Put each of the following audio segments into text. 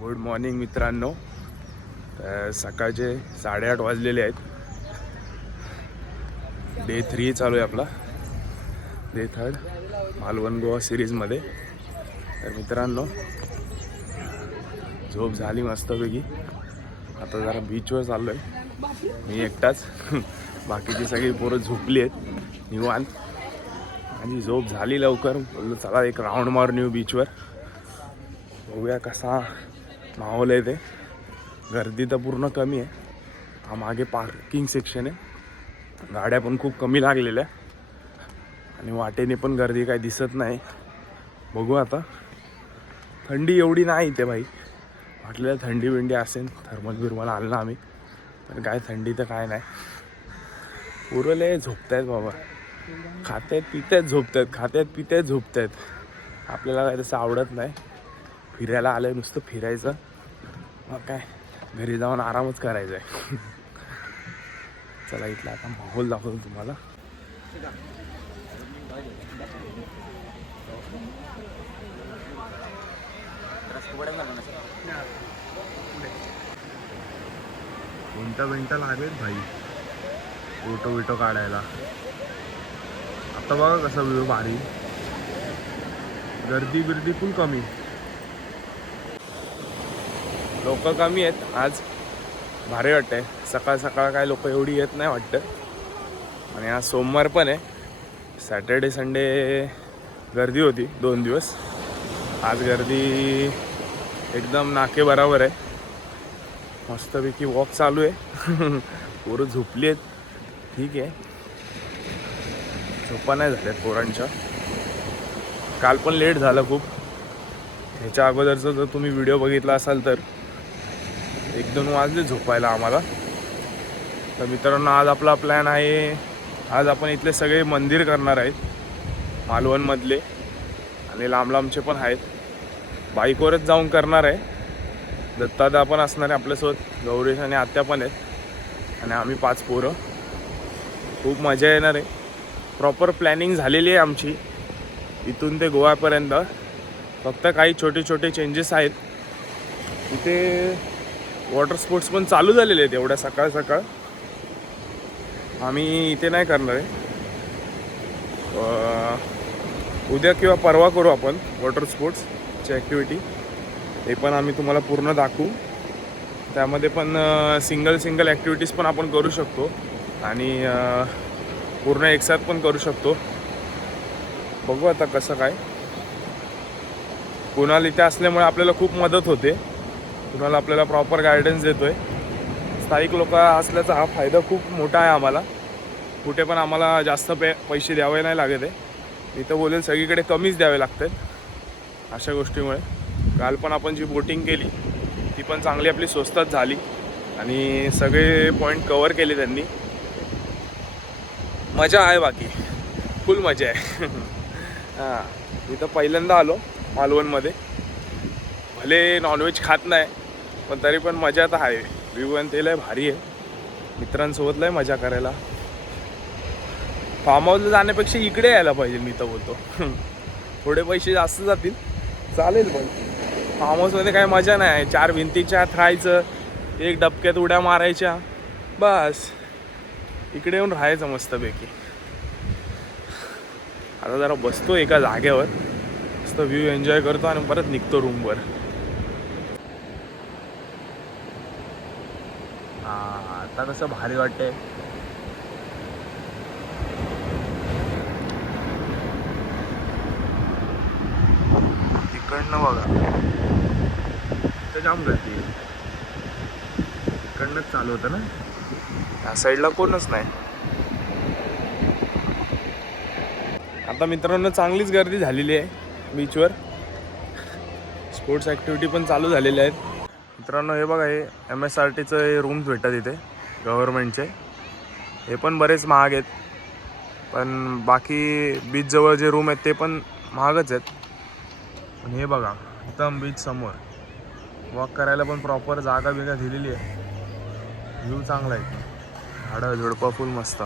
Good morning मित्रांनो. सकाळचे 8:30 वाजलेले आहेत. डे 3 चालू आहे आपला, डे 3 मालवण गोवा सिरीजमध्ये. तर मित्रांनो, झोप झाली मस्तपैकी. आता जरा बीचवर चाललो आहे, मी एकटाच. बाकीची सगळी पोरं झोपली आहेत निवांत. आणि झोप झाली लवकर. बोललो चला एक राऊंड मारून येऊ बीचवर, बघूया कसा माहोल आहे ते. गर्दी तर पूर्ण कमी आहे. हा मागे पार्किंग सेक्शन आहे, गाड्या पण खूप कमी लागलेल्या आणि वाटेने पण गर्दी काही दिसत नाही. बघू आता. थंडी एवढी नाही इथे भाई, वाटलेलं थंडी बिंडी असेल, थर्मल बिर्मल आणलं आम्ही, पण काय थंडी तर काय नाही. पुरले झोपत आहेत बाबा, खात्यात पित्यात झोपत आहेत, खात्यात पित्यात झोपत आहेत. आपल्याला काय तसं आवडत नाही. फिरायला आलं नुसतं फिरायचं, मग काय घरी जाऊन आरामच करायचा आहे. चला इथला आता माहोल दाखवतो तुम्हाला. मिनटं लागेल भाई फोटो बिटो काढायला. आता बघा कसा व्ह्यू भारी, गर्दी बिर्दी फुल कमी, लोक कमी आहेत आज. भारी वाटतंय. सकाळ सकाळ काय लोक एवढी येत नाही वाटतं. आणि आज सोमवार पण आहे. सॅटर्डे संडे गर्दी होती 2 दिवस. आज गर्दी एकदम नाके बरोबर आहे. मस्तपैकी वॉक चालू आहे. पोरं झोपली आहेत, ठीक आहे. झोपा नाही झाल्यात पोरांच्या. काल पण लेट झालं खूप. ह्याच्या अगोदरचा जर तुम्ही व्हिडिओ बघितला असाल तर 1-2 वाजले झोपायला आम्हाला. तर मित्रांनो, आज आपला प्लॅन आहे, आज आपण इथले सगळे मंदिर करणार आहेत मालवणमधले, आणि लांब लांबचे पण आहेत. बाईकवरच जाऊन करणार आहे. दत्तादा पण असणार आहे आपल्यासोबत, गौरीश आणि आत्या पण आहेत, आणि आम्ही 5 पोरं. खूप मजा येणार आहे. प्रॉपर प्लॅनिंग झालेली आहे आमची इथून ते गोव्यापर्यंत. फक्त काही छोटे छोटे चेंजेस आहेत. इथे वॉटर स्पोर्ट्स पण चालू झालेले आहेत एवढ्या सकाळ सकाळ. आम्ही इथे नाही करणार आहे. उद्या किंवा परवा करू आपण वॉटर स्पोर्ट्सची ॲक्टिव्हिटी. ते पण आम्ही तुम्हाला पूर्ण दाखवू. त्यामध्ये पण सिंगल ॲक्टिव्हिटीज पण आपण करू शकतो, आणि पूर्ण एकसाथ पण करू शकतो. बघू आता कसं काय. कुणाल इथे असल्यामुळे आपल्याला खूप मदत होते. कुणाल आपल्याला प्रॉपर गायडन्स देतो आहे. स्थायिक लोक असल्याचा हा फायदा खूप मोठा आहे आम्हाला. कुठे पण आम्हाला जास्त पैसे द्यावे नाही लागत आहे. मी तर बोलेल सगळीकडे कमीच द्यावे लागतात अशा गोष्टीमुळे. काल पण आपण जी बोटिंग केली ती पण चांगली आपली स्वस्तात झाली, आणि सगळे पॉईंट कवर केले त्यांनी. मजा आहे, बाकी फुल मजा आहे. हां, मी तर पहिल्यांदा आलो मालवणमध्ये. भले नॉनव्हेज खात नाही, पण तरी पण मजा तर आहे. व्ह्यू आणि ते लय भारी आहे. मित्रांसोबत लय मजा करायला. फार्म हाऊसला जाण्यापेक्षा इकडे यायला पाहिजे मी तर बोलतो. थोडे पैसे जास्त जातील चालेल, पण फार्म हाऊसमध्ये काय मजा नाही. 4 भिंतीच्या आत राहायचं, एक डबक्यात उड्या मारायच्या, बस. इकडे येऊन राहायचं मस्तपैकी. आता जरा बसतो एका जागेवर, मस्त व्ह्यू एन्जॉय करतो आणि परत निघतो रूमवर. हां, आता कसं भारी वाटतंय. इकडनं बघा, इथं जाम गर्दी आहे. इकडनंच चालू होतं ना, या साईडला कोणच नाही. आता मित्रांनो, चांगलीच गर्दी झालेली आहे बीचवर. स्पोर्ट्स ॲक्टिव्हिटी पण चालू झालेल्या आहेत. मित्रांनो, हे बघा, हे MSRTचं रूम्स भेटतात इथे गव्हर्नमेंटचे. हे पण बरेच महाग आहेत, पण बाकी बीचजवळ जे रूम आहेत ते पण महागच आहेत. पण हे बघा, एकदम बीच समोर वॉक करायला पण प्रॉपर जागा बिगा दिलेली आहे. व्ह्यू चांगला आहे, झाडं झुडपं फुल मस्त.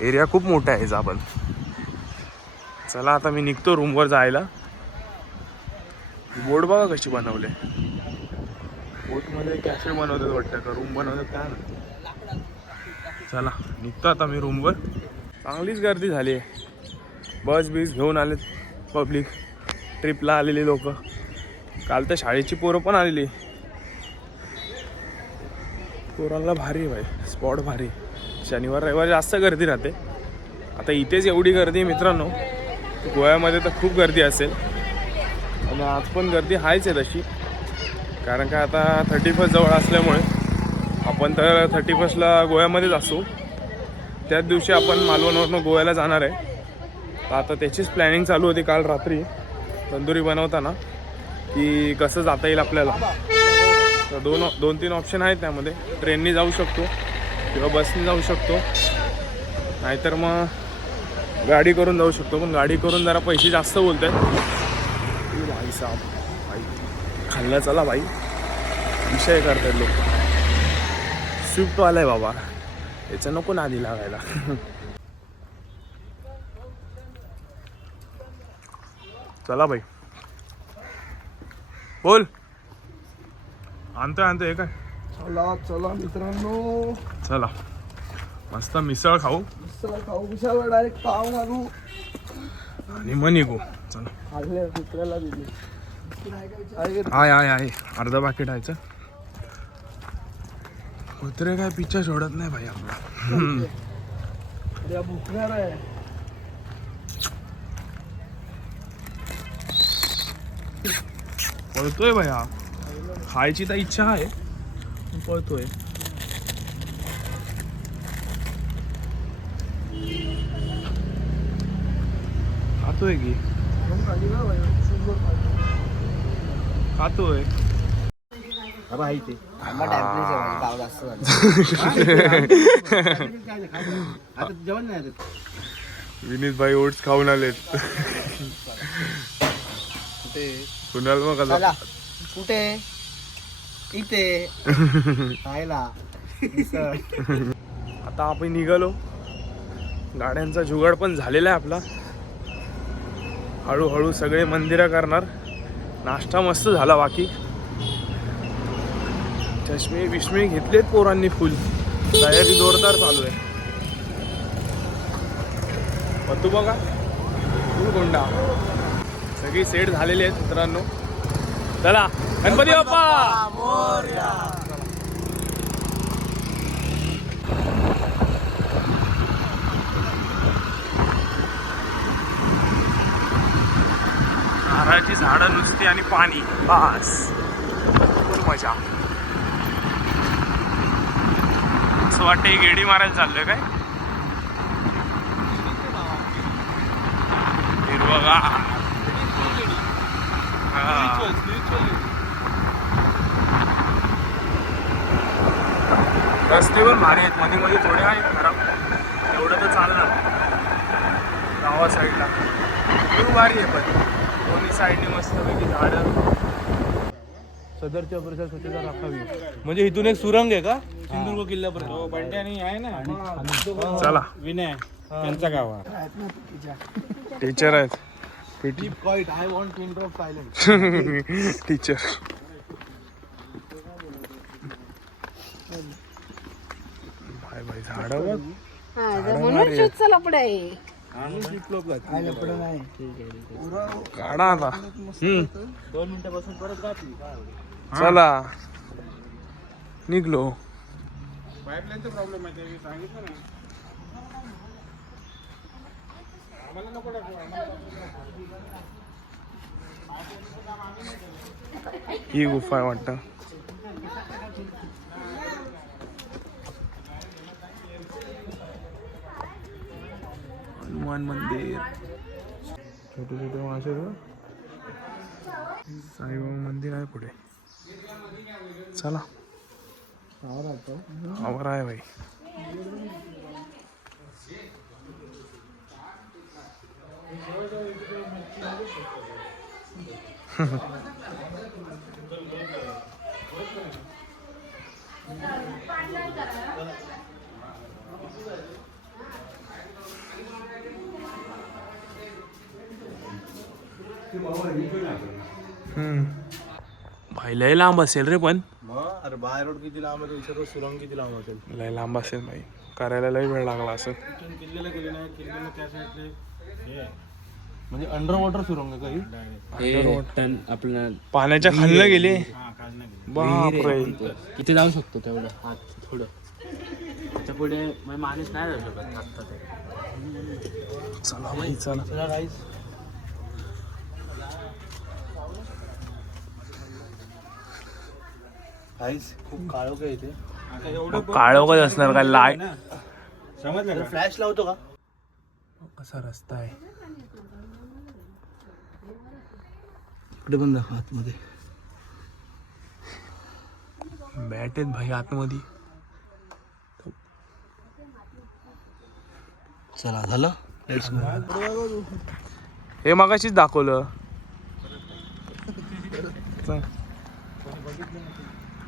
एरिया खूप मोठा आहे याचा पण. चला आता मी निघतो रूमवर जायला. बोर्ड बघा कशी बनवले. बोटमध्ये कॅफे बनवतात वाटतं का रूम बनवतात काय ना. चला निघतो आता मी रूमवर. चांगलीच गर्दी झाली आहे. बस बीस घेऊन आलेत पब्लिक. ट्रिपला आलेली लोक. काल तर शाळेची पोरं पण आलेली. पोरांना भारी भाई स्पॉट भारी. शनिवार रविवार जास्त गर्दी राहते. आता इथेच एवढी गर्दी आहे मित्रांनो, गोव्यामध्ये तर खूप गर्दी असेल. आणि आज पण गर्दी आहेच आहे तशी. कारण का आता 31 जवळ असल्यामुळे आपण तर 31ला गोव्यामध्येच असू. त्याच दिवशी आपण मालवणवरनं गोव्याला जाणार आहे. तर आता त्याचीच प्लॅनिंग चालू होती काल रात्री तंदुरी बनवताना, की कसं जाता येईल आपल्याला. तर दोन तीन ऑप्शन आहेत त्यामध्ये. ट्रेननी जाऊ शकतो किंवा बसनी जाऊ शकतो, नाहीतर मग गाडी करून जाऊ शकतो. पण गाडी करून जरा पैसे जास्त बोलत आहेत. भाई साहेब भाई खाल्लं चला भाई, विषय करतात लोक. स्विफ्टवाला आहे बाबा, याचं नको नादी लागायला. चला भाई बोल. आणतोय हे काय. चला चला मित्रांनो, चला मस्त मिसळ खाऊ. मिसळ डायरेक्ट पाव मारू आणि मग निघू. चला मित्राला दिली. आहे अर्धा पाकिट आहे. कुत्रे काय पिच्छा सोडत नाही भाई आपला. भुकणार आहे. पळतोय भया, खायची तर इच्छा आहे पळतोय. खातोय की खातोय. विनीत भाई ओट्स खाऊन आलेत. कुणाल मग चला कुठे इथे खायला. आता आपण निघालो. गाड्यांचा जुगाड पण झालेला आहे आपला. हळूहळू सगळे मंदिरं करणार. नाश्ता मस्त झाला. बाकी चष्मे बिष्मे घेतलेत पोरांनी फुल. तयारी जोरदार चालू आहे. तू बघा फुल कोंडा. सगळी सेट झालेली आहेत मित्रांनो. चला गणपती बाप्पा मोरया. नारळाची झाडं नुसती आणि पाणी बास. खूप मजा. असं वाटतं गेडी मारायला चाललोय काय. हिरवगार. रस्ते पण भारी आहेत. मध्ये मध्ये थोडे आहेत खराब, एवढं तर चालणार. गावा साईडला खूप भारी आहे. पण दोन्ही साईडने मस्तपैकी झाडं. सदरच्या परिसर स्वच्छता राखावी. म्हणजे इथून एक सुरंग आहे का सिंधुदुर्ग किल्ल्यापर्यंत. बंड्यानी आहे ना. चला विनय त्यांचा गाव टीचर आहेत. Keep quiet. I want to interrupt silence. Teacher. भाई भाई झाडं बघ. काढा आता. 2 मिनिटापासून परत राहते. चला निघलो. पाईपलाईनचा प्रॉब्लेम आहे ते सांगितलं ना. आम्हाला नको ही गुफा आहे वाटतं. हनुमान मंदिर. छोटे छोटे मासे. साईबाबा मंदिर आहे पुढे. चला आवर आहे भाई. भाई लय लांब असेल रे पण. मग अरे बाय रोड किती लांब आहे विचार सुरंग किती लांब असेल. लय लांब असेल भाई, करायला लय वेळ लागला असं. इथून किल्ल्याला गेले नाही, किल्ल्याला त्या साईडले हे आहे. म्हणजे अंडर वॉटर सुरंग आहे काही. आपलं पाण्याच्या खाल्लं गेले. हा काल नाही गेले. बापरे. इथे जाऊ शकतो तेवढं हात थोडं त्याच्या पुढे म्हणजे माणूस नाही जाऊ शकत आत्ता ते. चला भाई चला. चला guys. Guys, खूप काळोख आहे इथे. आता एवढं काळोखच असणार काय लाय. ना समजलं का? फ्लॅश लावतो का. कसा रस्ता आहे. इकडे पण दाखव आतमध्ये. बॅट आहेत भाई आतमध्ये. चला झालं. Let's go. हे मगाशीच दाखवलं.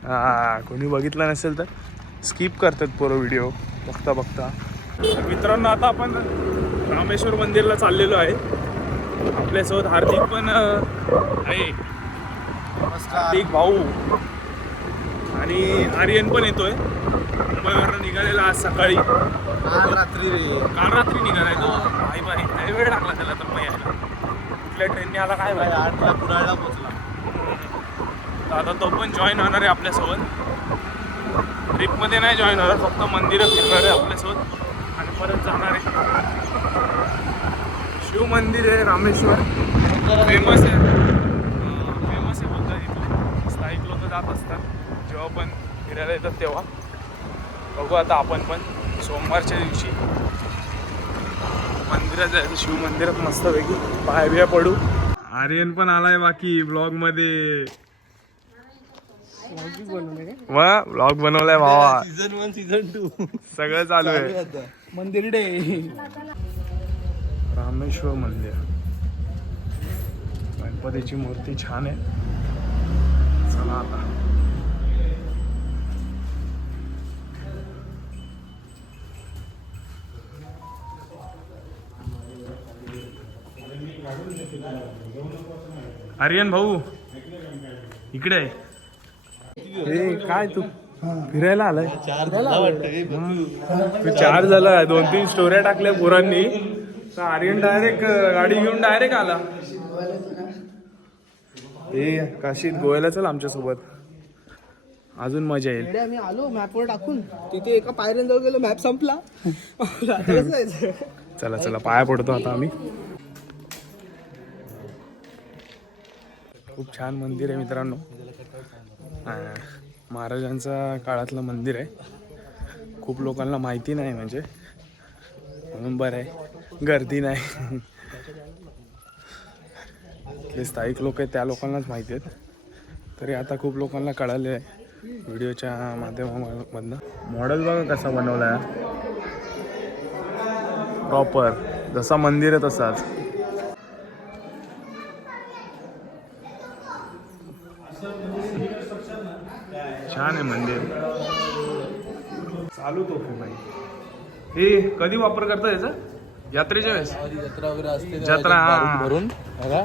हा कोणी बघितलं नसेल तर स्किप करतात पोरं व्हिडिओ बघता बघता. तर मित्रांनो आता आपण रामेश्वर मंदिरला चाललेलो आहे. आपल्यासोबत हार्दिक पण आहे. हार्दिक भाऊ आणि आर्यन पण येतोय. मुंबईवरून निघालेला आज सकाळी. काल रात्री रे. काल रात्री निघालाय तो. भाई भाई लय वेळ लागला त्याला तर मग यायला. कुठल्या ट्रेनने आला काय भाई. 8ला कुडाळला पोहोचला. तर आता तो पण जॉईन होणार आहे आपल्यासोबत. ट्रिपमध्ये नाही जॉईन होणार, फक्त मंदिरं फिरणार आहे आपल्यासोबत आणि परत जाणार आहे. शिव मंदिर आहे रामेश्वर, फेमस आहे. फेमस आहे बोलतात इथले. स्थायिक लोक जात असतात जेव्हा पण फिरायला येतात तेव्हा. बघू आता आपण पण सोमवारच्या दिवशी मंदिरात जायचं. शिव मंदिरात मस्तपैकी पाय बिया पडू. आर्यन पण आलाय बाकी ब्लॉग मध्ये. ब्लॉग बनवलाय भावा. सीझन 1 सीझन 2 सगळं चालू आहे. मंदिर डे. रामेश्वर मंदिर. गणपतीची मूर्ती छान आहे. चला आता. आर्यन भाऊ इकडे आहे. हे काय तू फिरायला आलाय. तू चार झाला. 2-3 स्टोऱ्या टाकल्या पोरांनी. तर आर्यन डायरेक्ट गाडी घेऊन डायरेक्ट आला. हे काशीत गोव्याला चल आमच्यासोबत, अजून मजा येईल. आम्ही आलो मॅपवर टाकून. तिथे एका पायऱ्यांजवळ गेलो, मॅप संपला. रात्रच जायचं. चला चला पाया पडतो आता आम्ही. खूप छान मंदिर आहे मित्रांनो. महाराजांचा काळातलं मंदिर आहे. खूप लोकांना माहिती नाही म्हणजे, म्हणून बरं आहे गर्दी नाही. जे स्थायिक लोक आहेत त्या लोकांनाच माहिती आहेत. तरी आता खूप लोकांना कळाले आहे व्हिडिओच्या माध्यमामधनं. मॉडेल बघा कसा बनवला आहे. प्रॉपर जसा मंदिर आहे तसाच. छान आहे मंदिर. चालू तो भाई. हे कधी वापर करता याचा. यात्रेच्या वेळेस जत्रा वगैरे असते. जत्रा, हा. भरून बघा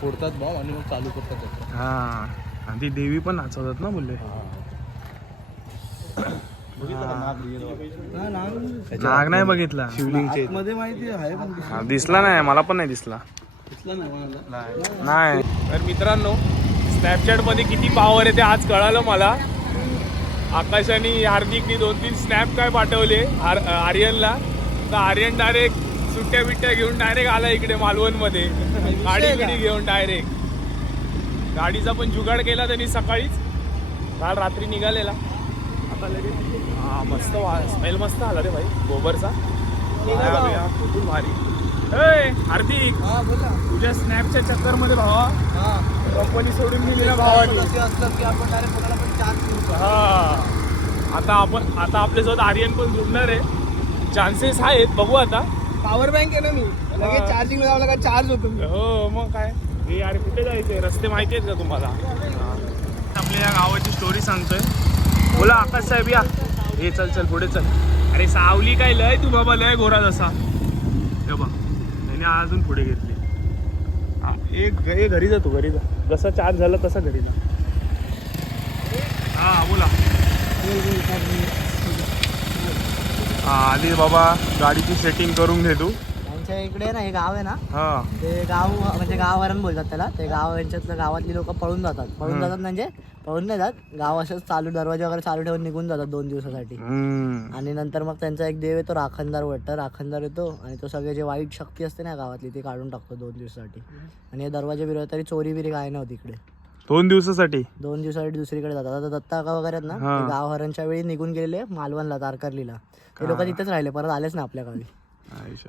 फोडतात बॉम्ब आणि मग चालू करतात जत्रा. हा. आणि ती देवी पण नाचवतात ना बोलले. नाग नाही बघितला. शिवलिंगचे मध्ये माहिती आहे पण हा, दिसला नाही मला पण नाही दिसला. नाही. तर मित्रांनो स्नॅपचॅट मध्ये किती पॉवर आहे ते आज कळालं मला. आकाश आणि हार्दिकनी 2-3 स्नॅप काय पाठवले आर्यनला. तर आर्यन डायरेक्ट सुट्ट्या बिट्ट्या घेऊन डायरेक्ट आला इकडे मालवणमध्ये. गाडी बिडी घेऊन डायरेक्ट. गाडीचा पण जुगाड केला त्यांनी सकाळीच. काल रात्री निघालेला. आता लगेच हा मस्त स्मेल मस्त आला रे भाई गोबरचा. खूप भारी. हार्दिक तुझ्या स्नॅपच्या चक्कर मध्ये भावा कंपनी सोडून गेली ना भावानी. हा आता आपल्यासोबत आर्यन पण जुडणार आहे. चान्सेस आहेत बघू आता. पॉवर बँक आहे ना मी. लगेच चार्जिंग लावला का चार्ज होतो मी. हो मग काय. हे यार कुठे जायचंय. रस्ते माहिती आहेत का तुम्हाला. आपल्या या गावाची स्टोरी सांगतोय. बोला आकाश साहेब या. हे चल चल पुढे चल. अरे सावली काय लय तू बाबा लय गोरा जसा. हे बा त्याने अजून पुढे घेतली. घरी जा तू घरी जा. जसा चार्ज झाला तसा घरी जा. आधी बाबा गाडीची सेटिंग करून घे तू. त्यांच्या इकडे ना हे गाव आहे ना, हा ते गाव म्हणजे गाववरण बोलतात त्याला. ते गाव यांच्यातलं गावातली लोक पळून जातात म्हणजे पळून नाही जात, गाव असंच चालू दरवाजे वगैरे चालू ठेवून निघून जातात 2 दिवसासाठी. आणि नंतर मग त्यांचा एक देव येतो, राखणदार वाटतं. राखणदार येतो आणि तो सगळे जे वाईट शक्ती असते ना गावातली ती काढून टाकतो 2 दिवसासाठी. आणि हे दरवाजे बिरवा तरी चोरी बिरी काय नव्हती इकडे. 2 दिवसासाठी 2 दिवसासाठी दुसरीकडे जातात. आता दत्ता का वगैरे आहेत ना, ते गाव हरणच्या वेळी निघून गेलेले मालवणला, तारकर्लीला. ते लोक तिथेच राहिले, परत आलेच ना आपल्या गावी.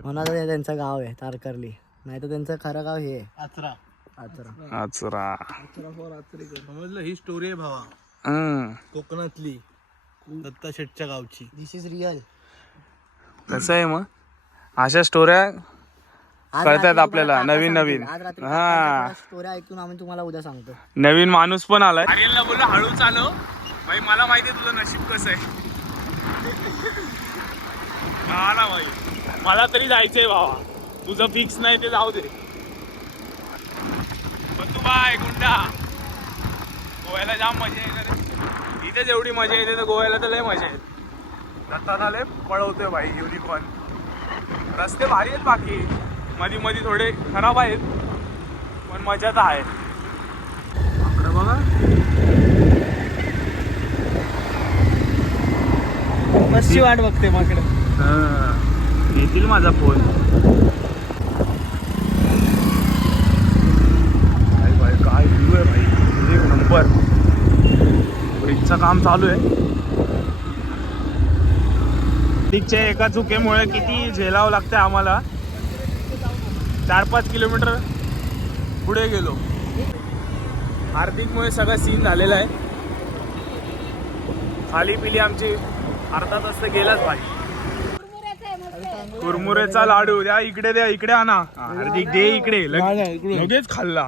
म्हणून आता ते त्यांचं गाव आहे तारकर्ली. नाही तर त्यांचं खरं गाव हे आहे आचरा. आचरा. समजलं, ही स्टोरी आहे भावा कोकणातली, दत्ता शेटच्या गावची. दिस इज रिअल. कसं आहे मग अशा स्टोऱ्या कळतात आपल्याला नवीन नवीन. हा स्टोरी ऐकून आम्ही तुम्हाला उद्या सांगतो. नवीन माणूस पण आलाय. आर्यनला बोललो हळू चालव भाई, मला माहिती आहे तुझं नशीब कसं आहे. हा ना भाई, मला तरी जायचंय भावा, तुझं फिक्स नाही ते जाऊ दे. पण तू बाय गुंडा, गोव्याला जाम मजा येते. इथेच एवढी मजा येते तर गोव्याला तर लय मजा येते. दत्ताना लय पळवतोय भाई युनिकॉर्न. रस्ते भारी आहेत, बाकी मध्ये मध्ये थोडे खराब आहेत पण मजा तर आहे. आकडं बघा, बसची वाट बघते माकडे. येतील माझा फोन. भाई काय व्ह्यू आहे भाई, एक नंबर. ब्रिजचं काम चालू आहे. ब्रिजच्या एका चुकीमुळे किती झेलावं लागतं आम्हाला. 4-5 किलोमीटर पुढे गेलो. हार्दिकमुळे सगळं सीन झालेला आहे. खाली पिली आमची अर्धा तास तर गेलाच भाई. कुरमुरेचा लाडू द्या इकडे, द्या इकडे आणा. हार्दिक दे इकडे, लगेच खाल्ला.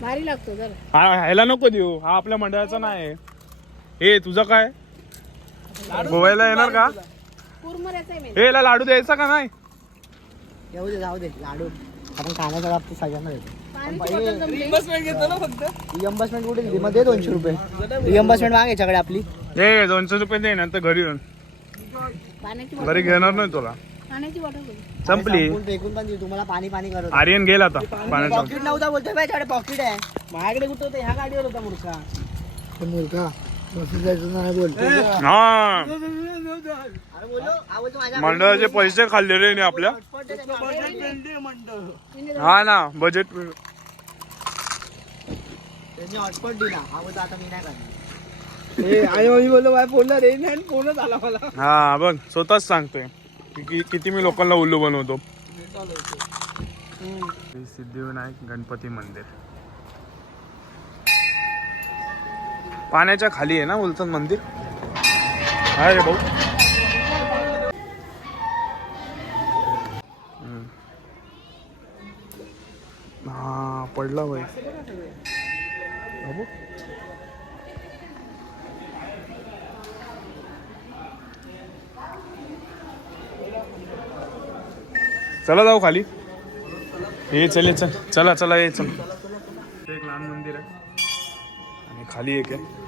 भारी लागतो जरा. ह्याला नको देऊ, हा आपल्या मंडळाचा नाही. हे तुझं काय गोव्याला येणार का? कुरमुऱ्याचा आहे मेन. हे याला लाडू द्यायचा का नाही? येऊ दे, जाऊ दे. लाडू आपण खाण्याच्या बाबतीत सगळ्यांना देतो. पाण्याची बॉटल जमली. रिअम्बर्समेंट कुठे दिली मग? दे 200 रुपये रिअम्बर्समेंट माग याच्याकडे आपली. हे 200 रुपये दे, नंतर घरी येऊन. पाण्याची घरी घेणार नाही तुला, पाण्याची बॉटल बघ. संपली. फेकून पण देऊ तुम्हाला. पाणी करत आर्यन गेला आता पाण्याचा. पॉकेट नव्हता बोलतोय माझ्याकडे पॉकेट आहे. माझ्याकडे कुठं होतं? ह्या गाडीवर होता मुलगा. मुलगा नाही बोलतो. हा अरे बोलो माझ्या मंडळाचे पैसे खाल्लेले नाही आपल्या. हा ना, बजेट. त्यांनी हॉटस्पॉट दिला. आता मी नाही करणार. आई बोललो माझ्या फोनला रेंज नाही, फोनच आला मला. हा बघ, स्वतःच सांगतोय किती मी लोकांना उल्लू बनवतो. सिद्धिविनायक गणपती मंदिर पाण्याच्या खाली आहे ना बोलतात मंदिर. हाय रे भाऊ. हा पडला भाई. चला जाऊ खाली. हे चल चला चला ये चल. एक लहान मंदिर आहे आणि खाली एक आहे.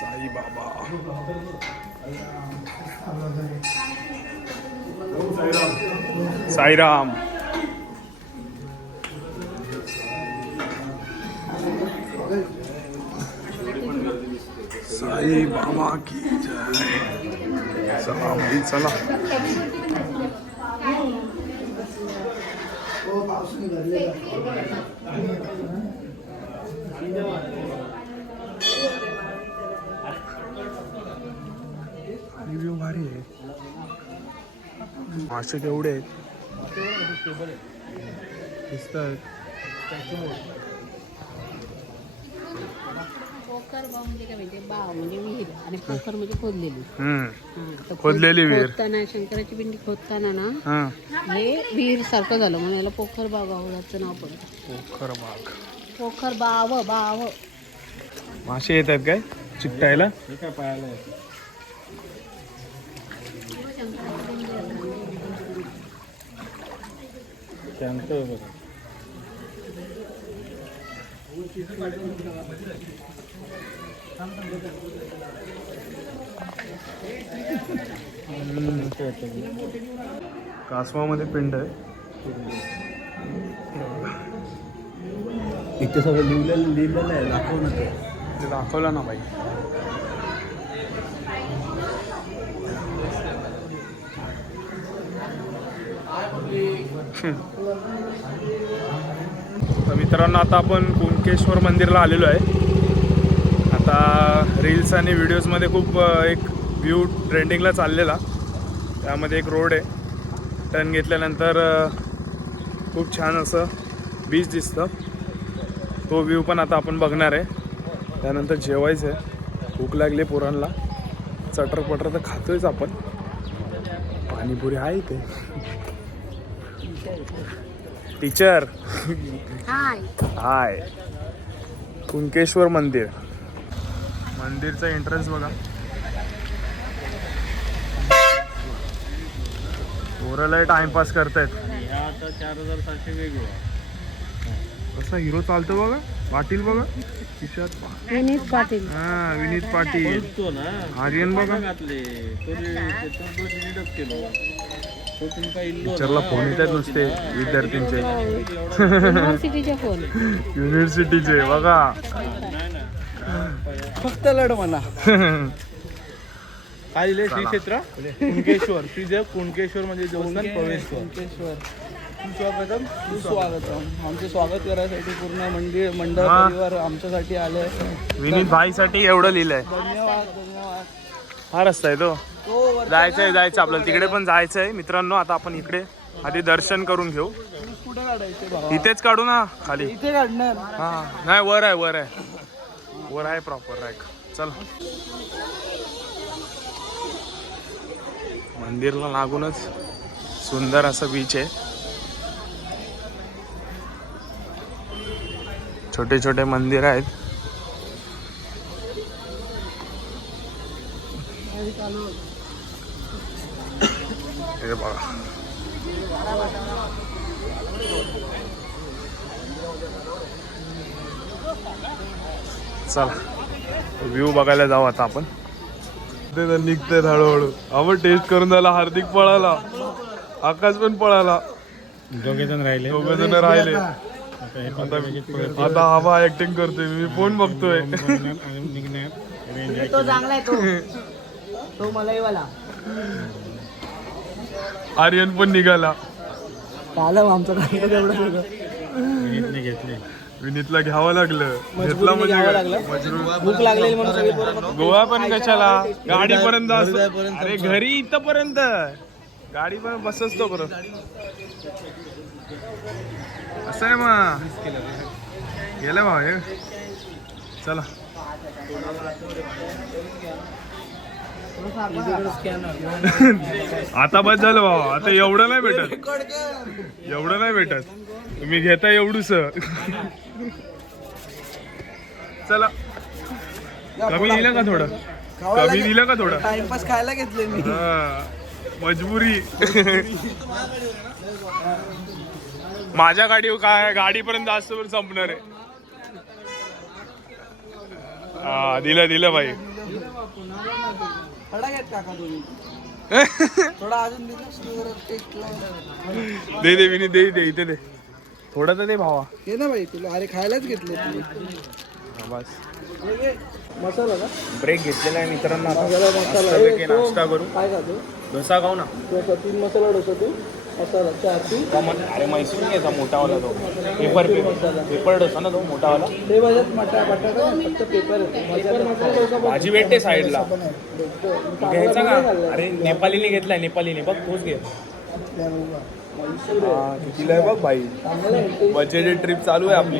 साईबाबा. साईराम. साई बाबा की जय. चला भाई चला. रिव्ह्यू भारी आहे. मासे केवढे आहेत दिसतात. पोखर बाव म्हणजे काय माहिती? बाव म्हणजे विहीर आणि पोखर म्हणजे खोदलेली. तर खोदलेली विहीर. खोदताना शंकराची पिंडी खोदताना ना हा हे विहीर सारखं झालं म्हणून याला पोखर बागाचं नाव पडलं. पोखर बाग. पोखर बाव बाव. मासे येत आहेत काय चिकटायला? काय पाहायला शांत हो बघा. कासवामध्ये पिंड आहे. इथे सगळं लिहिलेलं आहे, दाखव ना ते. ते दाखवलं ना बाई. तर मित्रांनो आता आपण कुणकेश्वर मंदिरला आलेलो आहे. आता रील्स आणि व्हिडिओजमध्ये खूप एक व्ह्यू ट्रेंडिंगला चाललेला. त्यामध्ये एक रोड आहे, टर्न घेतल्यानंतर खूप छान असं बीच दिसतं. तो व्ह्यू पण आता आपण बघणार आहे. त्यानंतर जेवायचं आहे, भूक लागली पोरांना. चटर पटर तर खातोयच आपण. पाणीपुरी आहे इथे. टीचर हाय. कुणकेश्वर मंदिर, मंदिरचा एंट्रन्स बघा. पोरं टाइमपास करतायत. आता 4700 वेगळं. कसा हिरो चालतो बघा. पाटील बघा खिशात. विनीत पाटील. हा विनीत पाटील. तो ना आर्यन बघा. घातले तो डिलीटच केलो. तो तुमका इल्लो टीचरला फोन येतात नुसते विद्यार्थ्यांचे. युनिव्हर्सिटीचे फोन. युनिव्हर्सिटीचे बघा. फक्त लढ म्हणा. काय लिहिले श्री क्षेत्र कुणकेश्वर. श्रीदेव कुणकेश्वर म्हणजे देवस्थान प्रवेश. कुणकेश्वर सुस्वागतम. सुस्वागतम. आमचे स्वागत करायसाठी पूर्ण मंडळ परिवार आमच्यासाठी आले. विनीत भाईसाठी एवढं लिहिलंय. धन्यवाद धन्यवाद. हा रस्ता आहे तो. जायचं आपल्याला तिकडे पण जायचं आहे मित्रांनो. आता आपण इकडे आधी दर्शन करून घेऊ. कुठे काढायचे बाबा. इथेच काढू ना खाली. इथे काढणार. हा नाही वर आहे प्रॉपर रॅक. चल मंदिरला लागूनच सुंदर असं बीच आहे. छोटे छोटे मंदिर आहेत. हे बघा. चला व्ह्यू बघायला जाऊ आता आपण. ते तर निघते हळूहळू. आपण टेस्ट करून झाला. हार्दिक पळाला, आकाश पण पळाला. दोघे जण राहिले. आता हवा ऍक्टिंग करतोय. मी फोन बघतोय. तो चांगला आहे. तो मलाही वाला. आर्यन पण निघाला. आलं आमचं काय तेवढं सगळं. घेतले. विनीतला घ्यावं लागलं. घेतला म्हणजे भूक लागलेली म्हणून सगळी पोरं गोवा पण कशाला गाडीपर्यंत असतो. अरे घरी इथपर्यंत गाडी पण बसच तो परत. असं आहे मग गेलं भाऊ हे. चला आता बस झालं भाऊ. आता एवढं नाही भेटत. तुम्ही घेता एवढूस. चला कमी दिलं का थोडं. टाइमपास खायला घेतले मी. मजबुरी. माझ्या गाडी काय गाडीपर्यंत जास्त पण संपणार आहे. दिलं भाई. थोडा घेत टाका तुम्ही. थोडा अजून दे विनीत दे इथे दे. थोडा तर दे भावा. हे ना भाई तुला. अरे खायलाच घेतले तुम्ही. बस मसाला का. ब्रेक घेतलेला आहे मित्रांनो. मसाला नाश्ता करू. काय खातो. डोसा खाऊ ना. 3 मसाला डोसा. तू मसाला 4. अरे मैसूर घ्यायचा मोठावाला तो. पेपर डोसा ना तो मोठावाला. ते भाज्यात बटाटा फक्त पेपर येतो. भाजी भेटते साईडला. घ्यायचा का. अरे नेपालीने घेतलाय. बघ तोच घे. कितीला आहे बघ भाई. बजेट ट्रिप चालू आहे आपली.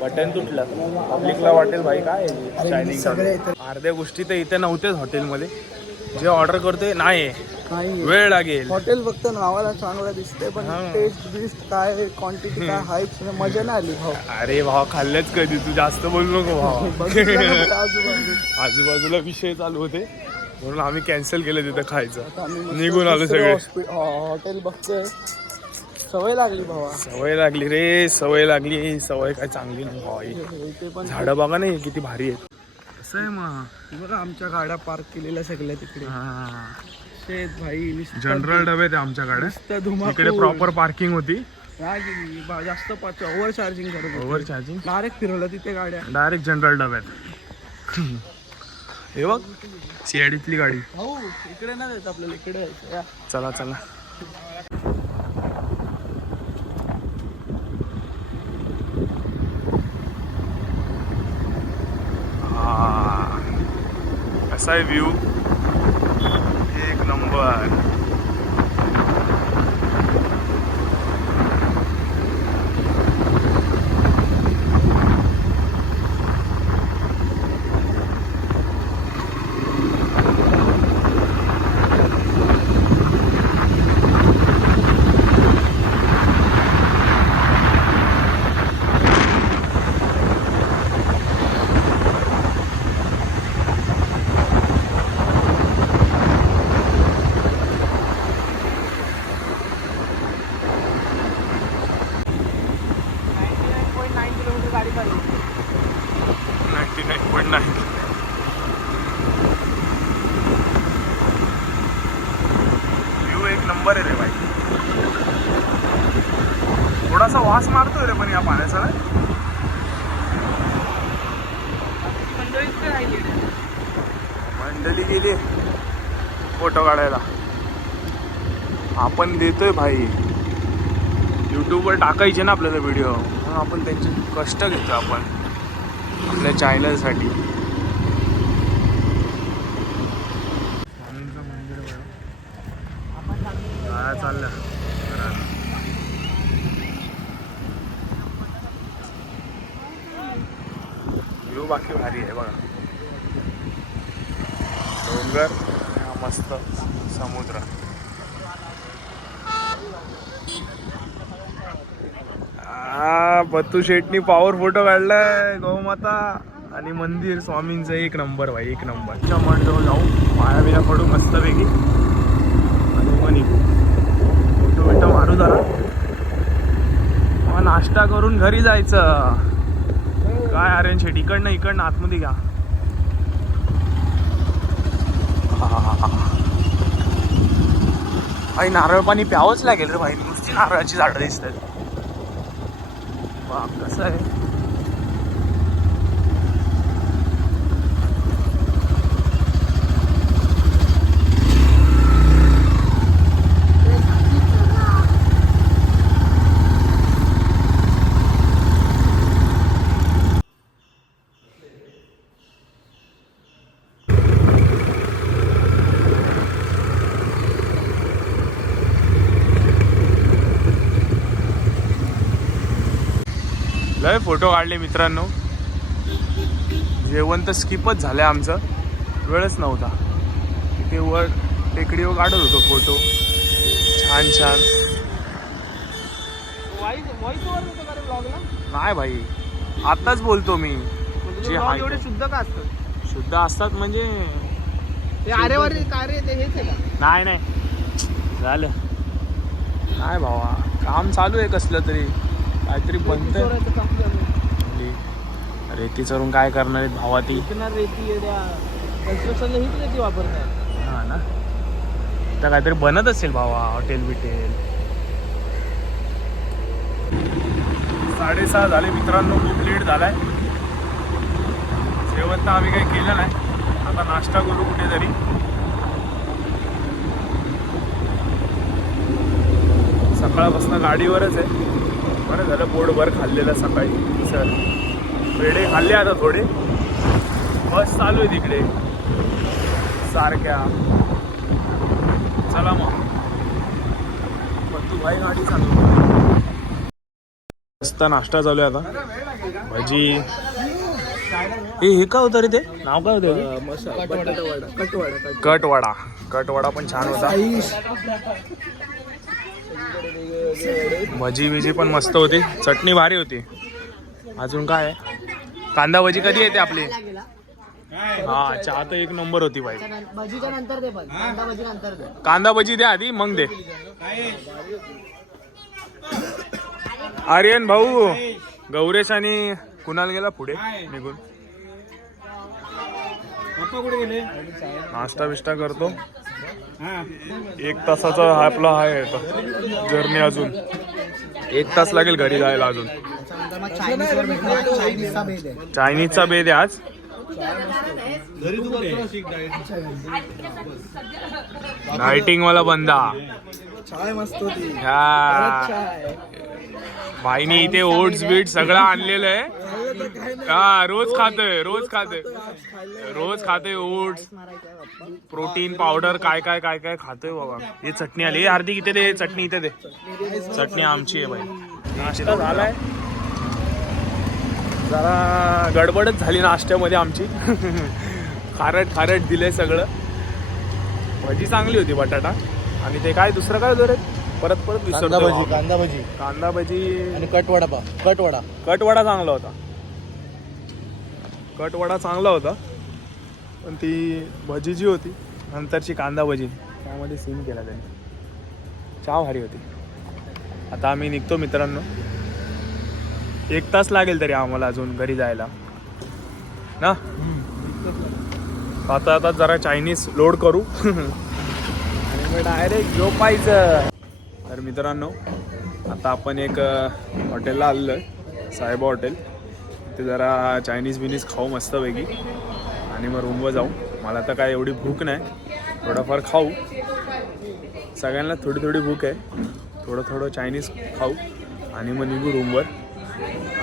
बटन तुटलं. पब्लिकला वाटेल भाई काय शायनिंग. अर्ध्या गोष्टी तर इथे नव्हत्याच हॉटेलमध्ये. जे ऑर्डर करतोय नाही वेळ लागेल. हॉटेल फक्त नावाला चांगला दिसते पण टेस्ट बिस्ट काय क्वांटिटी काय हायच मजा नाही आली भाऊ. अरे भावा खाल्लेच कधी. तू जास्त बोलू नको भावा. आजूबाजूला विषय चालू होते म्हणून आम्ही कॅन्सल केलं तिथं खायचं. निघून आलो सगळे. हॉटेल बघतोय सवय लागली भावा. सवय लागली रे, सवय लागली. सवय काय चांगली नाही भावा ही. ते पण झाडं बघा नाही किती भारी आहेत. कसं आहे मग बघा आमच्या गाड्या पार्क केलेल्या सगळ्या तिकडे. शेत भाई नुसतं जनरल डबे ते आमच्याकडे. धुमाकूळ. इकडे प्रॉपर पार्किंग होती. जास्त ओव्हर चार्जिंग करत होते. Over charging. डायरेक्ट फिरवलं तिथे गाड्या. डायरेक्ट जनरल डब्यात. हे बघ सीआयडीतली गाडी. हो इकडे नाही जायचं आपल्याला, इकडे यायचं. या. चला चला. कसा आहे व्ह्यू, एक नंबर. गाडी चालू. 99.9. व्ह्यू एक नंबर आहे रे भाई. थोडासा वास मारतोय रे पण या पाण्याचा. मंडळी गेली फोटो काढायला. आपण देतोय भाई, यूट्यूबवर टाकायचे ना आपल्याला व्हिडिओ, म्हणून आपण त्यांचे कष्ट घेतो आपण आपल्या चॅनलसाठी. स्वामींचं मंदिर काय चाललं. व्ह्यू बाकी भारी आहे बघा. डोंगर, मस्त समुद्र. बत्तू शेटनी पॉवर फोटो काढलाय. गौमाता आणि मंदिर स्वामींचं एक नंबर भाई, एक नंबर. मंडळ जाऊ, पाया बिया पडू मस्तपैकी आणि मग निघू. फोटो बिटो मारू जरा, मग नाश्ता करून घरी जायचं. काय अरेंज शेट, इकडनं आतमध्ये घ्या. भाई नारळ पाणी प्यावंच लागेल रे भाई, नुसती नारळाची झाडं दिसतात. बाप कसं आहे. लय फोटो काढले मित्रांनो. जेवण तर स्किपच झालंय आमचं, वेळच नव्हता. तिथे वर टेकडीवर काढत होतो फोटो छान छान. नाही भाई, आताच बोलतो मी. जे एवढे शुद्ध का असतात? शुद्ध असतात म्हणजे आरेवारी कार्य ते हेच आहे का? नाही झालं. नाही भावा, काम चालू आहे कसलं तरी, काहीतरी बनतंय. रेती चरून काय करणार आहेत भावा ती. रेती कन्स्ट्रक्शनला हीच रेती वापरतात. हा ना, तर काहीतरी बनत असेल भावा, हॉटेल बिटेल. 6:30 झाले मित्रांनो, खूप लेट झालाय. जेवण तर आम्ही काही केलं नाही, आता नाश्ता करू कुठेतरी. सकाळपासून गाडीवरच आहे. बरं झालं पोटभर खाल्लेलं सकाळी. सर पेढे खाल्ले आता थोडे. बस चालू आहे तिकडे सारख्या. चला मग, पण तू भाई गाडी चालू. मस्त नाश्ता चालू आहे आता. भजी. हे का होतं रे, ते नाव काय होतं? कटवडा पण छान होता. भजी बिजी पण मस्त होती, चटणी भारी होती. अजून काय आहे, कांदा भजी कधी येते आपली. हा, चहा तर एक नंबर होती भाई. भजीच्या नंतर दे, पण कांदा भजी नंतर दे. कांदा भजी दे आधी, मग दे. आर्यन भाऊ गौरेश आणि कुणाल गेला पुढे निघून. नाश्ता बिष्टा करतो. 1 तासाचा आपला आहे जर्नी. अजून 1 तास लागेल घरी जायला. अजून चायनीजचा बेद आहे आज. लाइटिंग वाला बंदा भाईनी इथे ओट्स बीट सगळं आणलेलं आहे. हा रोज खातोय ओट्स प्रोटीन पावडर काय काय काय काय खातोय बाबा. हे चटणी आली. हार्दिक इथे दे चटणी. इथे दे चटणी आमची आहे भाई. नाश्ता झालाय. जरा गडबडच झाली नाश्त्यामध्ये आमची. खारट दिलंय सगळं. भजी चांगली होती बटाटा आणि ते काय दुसरं काय होतं रे परत विसरतो. कांदा भजी आणि कटवडा चांगला होता. कटवडा चांगला होता पण ती भजी जी होती नंतरची कांदा भजी त्यामध्ये सीन केला त्यांनी. चहा भारी होती. आता आम्ही निघतो मित्रांनो. 1 तास लागेल तरी आम्हाला अजून घरी जायला ना. आता जरा चायनीज लोड करू आणि मग डायरेक्ट झोपायचं. तर मित्रांनो आता आपण एक हॉटेलला आलेलो आहे साहेबा हॉटेल. ते जरा चायनीज बिनीज खाऊ मस्तपैकी आणि मग रूमवर जाऊ. मला तर काय एवढी भूक नाही. थोडंफार खाऊ. सगळ्यांना थोडी भूक आहे. थोडं चायनीज खाऊ आणि मग निघू रूमवर.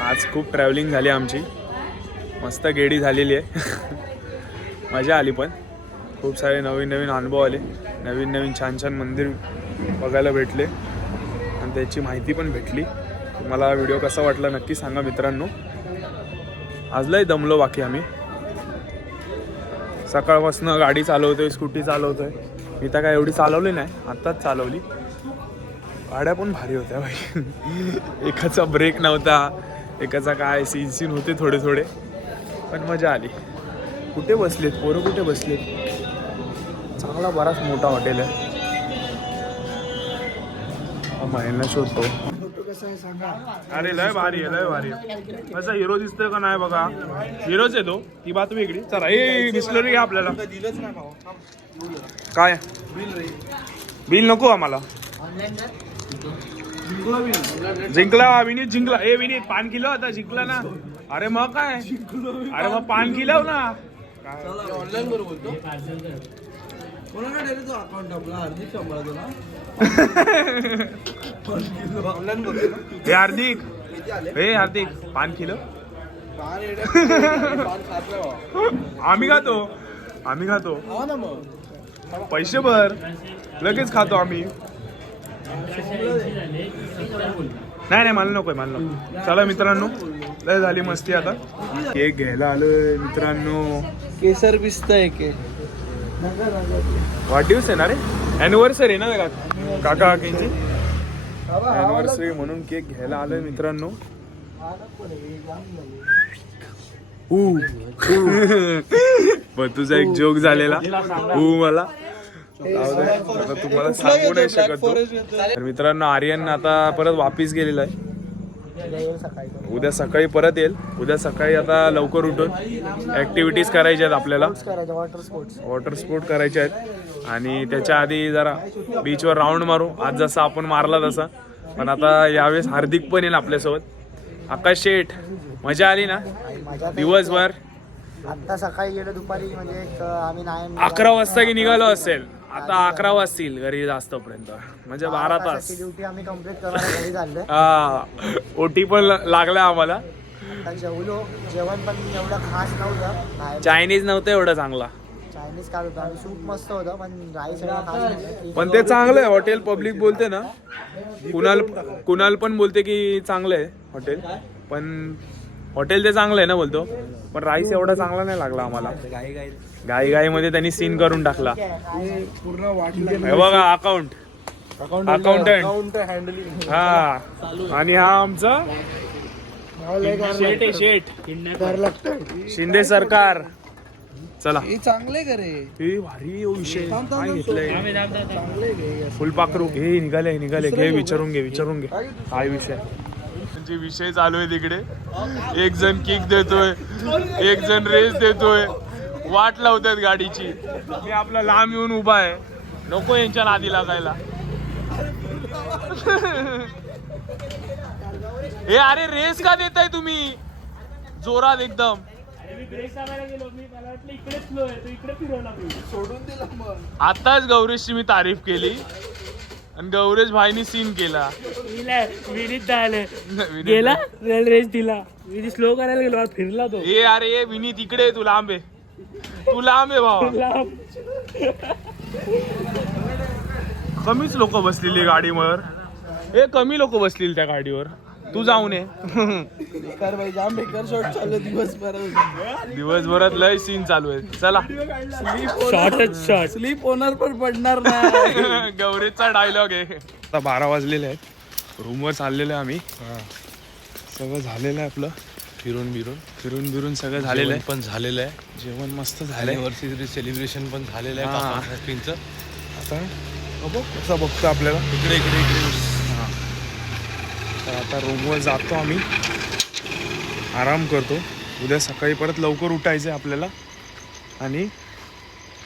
आज खूप ट्रॅव्हलिंग झाली आमची. मस्त गेडी झालेली आहे. मजा आली पण खूप सारे नवीन अनुभव आले. नवीन छान मंदिर बघायला भेटले आणि त्याची माहिती पण भेटली. तुम्हाला व्हिडिओ कसा वाटला नक्की सांगा मित्रांनो. आज लय दमलो बाकी आम्ही. सकाळपासून गाडी चालवतोय स्कूटी चालवतोय. मी तर काय एवढी चालवली नाही आत्ताच चालवली. गाड्या पण भारी होत्या भाई. एकाचा ब्रेक नव्हता एकाचा काय सीन होते थोडे पण मजा आली. कुठे बसलेत पोरं कुठे बसलेत. चांगला बराच मोठा हॉटेल आहे. महिना शोधतो. अरे लय भारी आहे. असं हिरो दिसतोय का नाही बघा. हिरोच आहे तो. ती बात वेगळी. चला हे बिस्लरी घ्या आपल्याला. काय बिल नको आम्हाला. जिंकला विनीत जिंकला. विनीत पान किलो आता जिंकला ना. अरे मग काय अरे मग पान किलो ना. ऑनलाईन बरोबर बोलतो. कोणाकडे तो अकाउंट आपला हार्दिक सांभाळतो ना. ऑनलाईन बोलतो. हे हार्दिक पान किलो. आम्ही खातो पैसे भर लगेच खातो आम्ही. नाही मला नकोय. चला मित्रांनो लय झाली मस्ती. आता केक घ्यायला आलोय मित्रांनो. केसर पिस्ता आहे केक. वाढदिवस आहे ना रे. ॲनिव्हर्सरी ना काका काकींची ॲनिव्हर्सरी म्हणून केक घ्यायला आलोय मित्रांनो. पण तुझा एक जोक झालेला मला आता तुम्हाला सांगू नाही शकत. तर मित्रांनो आर्यन आता परत वापिस गेलेला आहे. उद्या सकाळी परत येईल. उद्या सकाळी आता लवकर उठून ऍक्टिव्हिटीज करायच्या आहेत आपल्याला. वॉटर स्पोर्ट करायचे आहेत आणि त्याच्या आधी जरा बीचवर राऊंड मारू. आज जसा आपण मारला तसा. पण आता यावेळेस हार्दिक पण येईल आपल्यासोबत. आकाश शेठ मजा आली ना दिवसभर. आता सकाळी गेलो दुपारी म्हणजे आम्ही 11 वाजता की निघालो असेल. आता 11 वाजतील घरी जास्तपर्यंत म्हणजे 12 तास. ड्युटी आम्ही कंप्लीट करायला घरी चाललोय. ओटी पण लागल्या आम्हाला. आता जेवलो. जेवण पण एवढं खास नव्हतं. चायनीज नव्हतं एवढं चांगला. चायनीज काय होतं आणि सूप मस्त होतं पण राईस एवढं खास नव्हतं. पण ते चांगलं आहे हॉटेल. पब्लिक बोलते ना. कुणाल पण बोलते की चांगलं आहे हॉटेल. पण हॉटेल ते चांगलं आहे ना बोलतो. पण राईस एवढा चांगला नाही लागला आम्हाला. घाई मध्ये त्यांनी सीन करून टाकला. हे बघा अकाउंटंट हा. आणि हा आमचा शेठ शिंदे सरकार. चला हे चांगले करे हे भारी हो विषय थांब, काय थांब, घेतलंय चांगले घे फुलपाखरू हे निघाले दुसरं घे घेऊ विचारून घे काय विषय म्हणजे विषय चालू आहे तिकडे एक जण किक देतोय एक जण रेस देतोय वाट लावतात गाडीची मी आपला लांब येऊन उभा आहे नको यांच्या नादी लागायला हे अरे रेस का देताय तुम्ही जोरात एकदम सोडून दिला मग आताच गौरेशची मी तारीफ केली आणि गौरेश भाईनी सीन केला विनीत गेला रेस दिला विनीत स्लो करायला गेलो फिरला तो ए अरे विनीत इकडे तू लांब आहे तू लांब आहे भावा कमीच लोक बसलेली गाडीवर हे कमी लोक बसलेली त्या गाडीवर तू जाऊन ये बेकार भाई जाम बेकार शॉट चालू दिवसभरात लय सीन चालू आहे चला शॉर्ट स्लीप होणार पण पडणार नाही गौरेशचा डायलॉग आहे आता 12 वाजलेले आहेत रूमवर चाललेलो आहे आम्ही सगळं झालेलं आहे आपलं फिरून बिरून सगळं झालेलं आहे पण झालेलं आहे जेवण मस्त झालंय अॅनिव्हर्सरी सेलिब्रेशन पण झालेलं हा. आहे काकांचं. आता बघ कसं बघतो आपल्याला इकडे तर आता रूमवर जातो आम्ही आराम करतो उद्या सकाळी परत लवकर उठायचं आहे आपल्याला आणि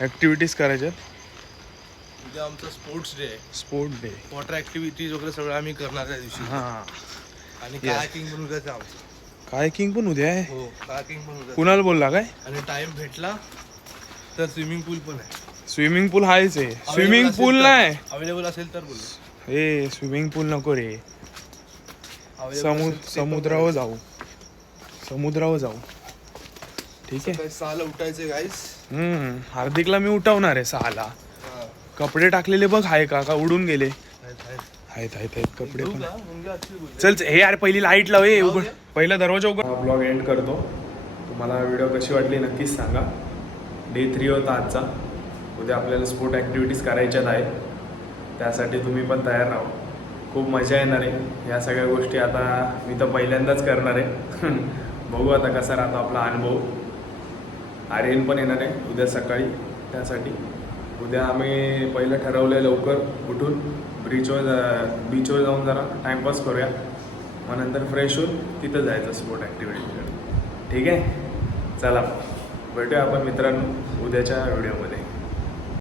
ॲक्टिव्हिटीज करायच्या उद्या आमचा स्पोर्ट्स डे आहे स्पोर्ट डे वॉटर ऍक्टिव्हिटीज वगैरे सगळं आम्ही करणार त्या दिवशी हां आणि कायाकिंग पण उद्याच आहे आमचं कायकिंग पण उद्या आहे हो कायाकिंग पण उद्या कुणाला बोलला काय आणि टाइम भेटला तर स्विमिंग पूल पण आहे स्विमिंग पूल आहेच आहे स्विमिंग पूल नाही अवेलेबल असेल तर बोल ए स्विमिंग पूल नको रे समुद्रावर जाऊ ठीक आहे 6ला उठायचे गाईस हार्दिकला मी उठवणार आहे 6ला कपडे टाकलेले बघ आहे का उडून गेले आहेत कपडे पण चल हे यार पहिली लाईट लाव उघड पहिला दरवाजा उघड ब्लॉग एंड करतो तुम्हाला व्हिडिओ कशी वाटली नक्कीच सांगा डे 3 होता आजचा उद्या आपल्याला स्पोर्ट ॲक्टिव्हिटीज करायच्याच आहे त्यासाठी तुम्ही पण तयार राहा खूप मजा येणार आहे ह्या सगळ्या गोष्टी आता मी तर पहिल्यांदाच करणार आहे बघू आता कसा राहतो आपला अनुभव आर्यन पण येणार आहे उद्या सकाळी त्यासाठी उद्या आम्ही पहिलं ठरवलं आहे लवकर उठून बीचवर जाऊन जरा टाईमपास करूया मग नंतर फ्रेश होऊन तिथं जायचं स्पोर्ट ॲक्टिव्हिटीकडे ठीक आहे चला भेटूया आपण मित्रांनो उद्याच्या व्हिडिओमध्ये